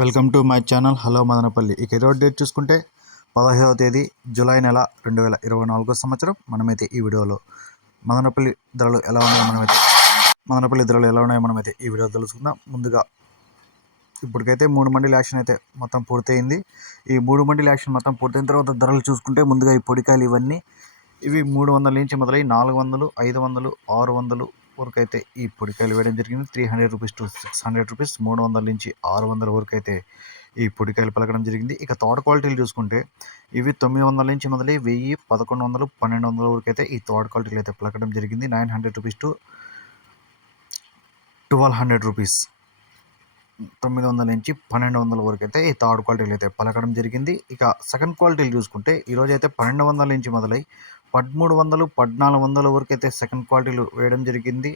Welcome to my channel. Hello Madanapalle. ఇక ఈరోజు date చూసుకుంటే పదహైదవ తేదీ జూలై నెల రెండు వేల ఇరవై నాలుగో సంవత్సరం మనమైతే ఈ వీడియోలో. మదనపల్లి ధరలు ఎలా ఉన్నాయో మనమైతే మదనపల్లి ధరలు ఎలా ఉన్నాయో మనమైతే ఈ వీడియో తెలుసుకుందాం. ముందుగా ఇప్పటికైతే మూడు మండలి యాక్షన్ అయితే మొత్తం పూర్తయింది. ఈ మూడు మండలి యాక్షన్ మొత్తం పూర్తయిన తర్వాత ధరలు చూసుకుంటే ముందుగా ఈ పొడికాయలు ఇవన్నీ ఇవి మూడు వందల నుంచి మొదలై నాలుగు వందలు ఐదు వందలు ఆరు వందలు వరకు అయితే ఈ పొడికాయలు వేయడం జరిగింది. Three hundred rupees to six hundred rupees మూడు వందల నుంచి ఆరు వందల వరకు అయితే ఈ పొడికాయలు పలకడం జరిగింది. ఇక తోట క్వాలిటీలు చూసుకుంటే ఇవి తొమ్మిది వందల నుంచి మొదలై వెయ్యి పదకొండు వందలు పన్నెండు వందల వరకు అయితే ఈ తోట క్వాలిటీలు అయితే పలకడం జరిగింది. Nine hundred rupees to twelve hundred rupees తొమ్మిది వందల నుంచి పన్నెండు వందల వరకు అయితే ఈ థర్డ్ క్వాలిటీలు అయితే పలకడం జరిగింది. ఇక సెకండ్ క్వాలిటీలు చూసుకుంటే ఈరోజు అయితే పన్నెండు వందల నుంచి మొదలై పదమూడు వందలు పద్నాలుగు వందల వరకు అయితే సెకండ్ క్వాలిటీలు వేయడం జరిగింది.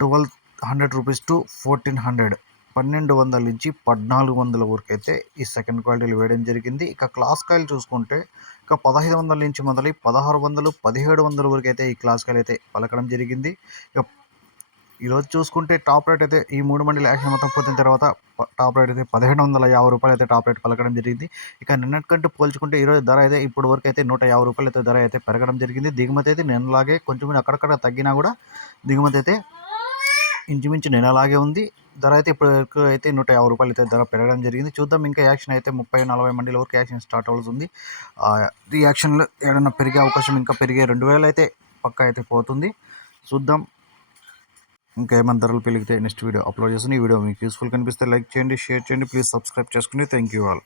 Twelve hundred rupees to fourteen hundred పన్నెండు వందల నుంచి పద్నాలుగు వందల వరకు అయితే ఈ సెకండ్ క్వాలిటీలు వేయడం జరిగింది. ఇక క్లాస్ కాయలు చూసుకుంటే ఇక పదహైదు వందల నుంచి మొదలై పదహారు వందలు పదిహేడు వందల వరకు అయితే ఈ క్లాస్ కాయలు అయితే పలకడం జరిగింది. ఇక ఈరోజు చూసుకుంటే టాప్ రేట్ అయితే ఈ మూడు మండలి యాక్షన్ మొత్తం పోయిన తర్వాత టాప్ రేట్ అయితే పదిహేను వందల యాభై రూపాయలు అయితే టాప్ రేట్ పలకడం జరిగింది. ఇక నిన్నటికంటే పోల్చుకుంటే ఈరోజు ధర అయితే ఇప్పుడు వరకు అయితే నూట యాభై రూపాయలు అయితే ధర అయితే పెరగడం జరిగింది. దిగుమతి అయితే నిన్నలాగే కొంచెం అక్కడక్కడ తగ్గినా కూడా దిగుమతి అయితే ఇంచుమించు నిన్నలాగే ఉంది. ధర అయితే ఇప్పుడు వరకు అయితే నూట యాభై రూపాయలు అయితే ధర పెరగడం జరిగింది. చూద్దాం ఇంకా యాక్షన్ అయితే ముప్పై నలభై మండల వరకు యాక్షన్ స్టార్ట్ అవుతుంది ఈ యాక్షన్లో ఏదైనా పెరిగే అవకాశం ఇంకా పెరిగే రెండు వేలు అయితే పక్కా అయితే పోతుంది. చూద్దాం. ఇంకా ఏమైనా ధరలు పెరిగితే నెక్స్ట్ వీడియో అప్లోడ్ చేస్తాను. ఈ వీడియో మీకు యూస్ఫుల్ కనిపిస్తే లైక్ చేయండి షేర్ చేయండి. ప్లీజ్ సబ్స్క్రైబ్ చేసుకోండి థ్యాంక్ యూ ఆల్